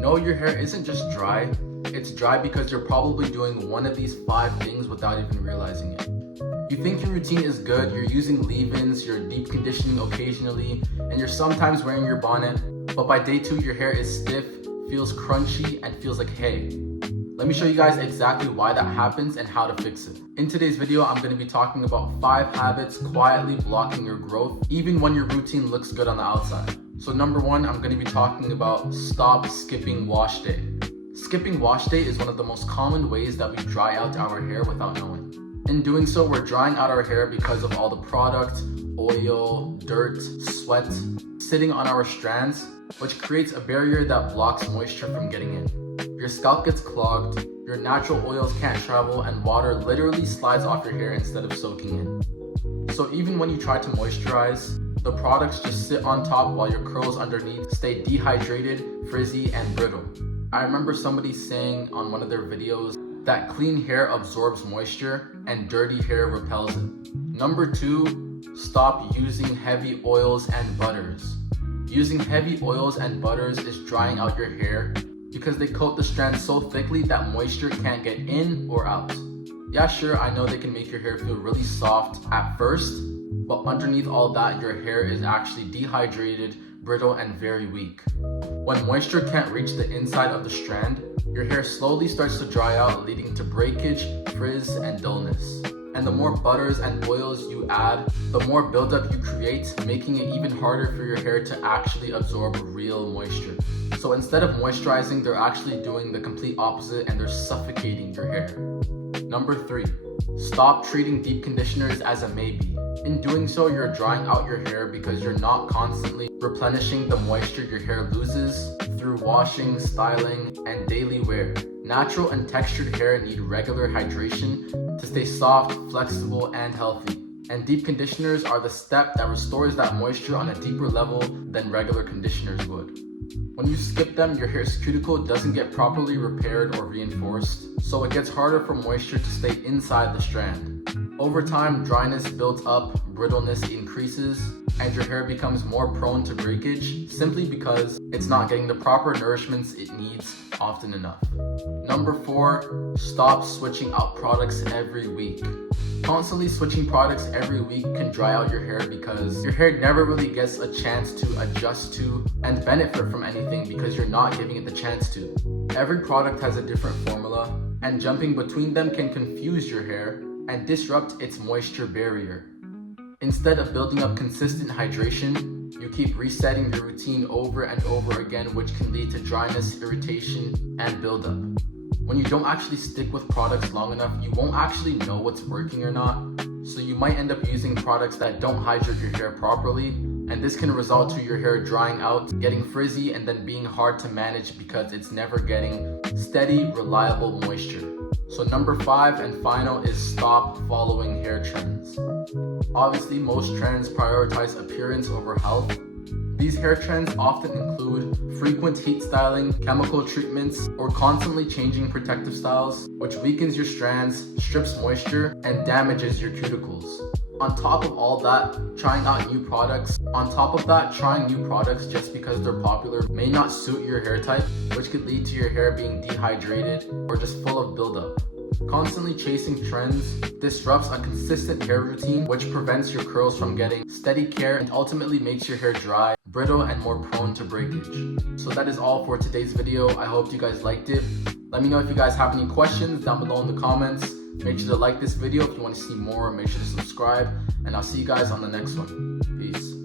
No, your hair isn't just dry. It's dry because you're probably doing one of these 5 things without even realizing it. You think your routine is good, you're using leave-ins, you're deep conditioning occasionally, and you're sometimes wearing your bonnet, but by day 2 your hair is stiff, feels crunchy, and feels like hay. Let me show you guys exactly why that happens and how to fix it. In today's video, I'm going to be talking about 5 habits quietly blocking your growth, even when your routine looks good on the outside. So number 1, I'm going to be talking about stop skipping wash day. Skipping wash day is one of the most common ways that we dry out our hair without knowing. In doing so, we're drying out our hair because of all the product, oil, dirt, sweat sitting on our strands, which creates a barrier that blocks moisture from getting in. Your scalp gets clogged, your natural oils can't travel, and water literally slides off your hair instead of soaking in. So even when you try to moisturize, the products just sit on top while your curls underneath stay dehydrated, frizzy, and brittle. I remember somebody saying on one of their videos that clean hair absorbs moisture and dirty hair repels it. Number 2, stop using heavy oils and butters. Using heavy oils and butters is drying out your hair because they coat the strands so thickly that moisture can't get in or out. Yeah, sure, I know they can make your hair feel really soft at first, but underneath all that, your hair is actually dehydrated, brittle, and very weak. When moisture can't reach the inside of the strand, your hair slowly starts to dry out, leading to breakage, frizz, and dullness. And the more butters and oils you add, the more buildup you create, making it even harder for your hair to actually absorb real moisture. So instead of moisturizing, they're actually doing the complete opposite and they're suffocating your hair. Number 3, stop treating deep conditioners as a maybe. In doing so, you're drying out your hair because you're not constantly replenishing the moisture your hair loses through washing, styling, and daily wear. Natural and textured hair need regular hydration to stay soft, flexible, and healthy. And deep conditioners are the step that restores that moisture on a deeper level than regular conditioners would. When you skip them, your hair's cuticle doesn't get properly repaired or reinforced, so it gets harder for moisture to stay inside the strand. Over time, dryness builds up, brittleness increases, and your hair becomes more prone to breakage simply because it's not getting the proper nourishments it needs often enough. Number 4, stop switching out products every week. Constantly switching products every week can dry out your hair because your hair never really gets a chance to adjust to and benefit from anything because you're not giving it the chance to. Every product has a different formula, and jumping between them can confuse your hair and disrupt its moisture barrier. Instead of building up consistent hydration, you keep resetting your routine over and over again, which can lead to dryness, irritation, and buildup. When you don't actually stick with products long enough, you won't actually know what's working or not, so you might end up using products that don't hydrate your hair properly, and this can result to your hair drying out, getting frizzy, and then being hard to manage because it's never getting steady, reliable moisture. So number 5 and final is stop following hair trends. Obviously, most trends prioritize appearance over health. These hair trends often include frequent heat styling, chemical treatments, or constantly changing protective styles, which weakens your strands, strips moisture, and damages your cuticles. On top of all that, trying new products just because they're popular may not suit your hair type, which could lead to your hair being dehydrated or just full of buildup. Constantly chasing trends disrupts a consistent hair routine, which prevents your curls from getting steady care and ultimately makes your hair dry, brittle, and more prone to breakage. So that is all for today's video. I hope you guys liked it. Let me know if you guys have any questions down below in the comments. Make sure to like this video if you want to see more. Make sure to subscribe, and I'll see you guys on the next one. Peace.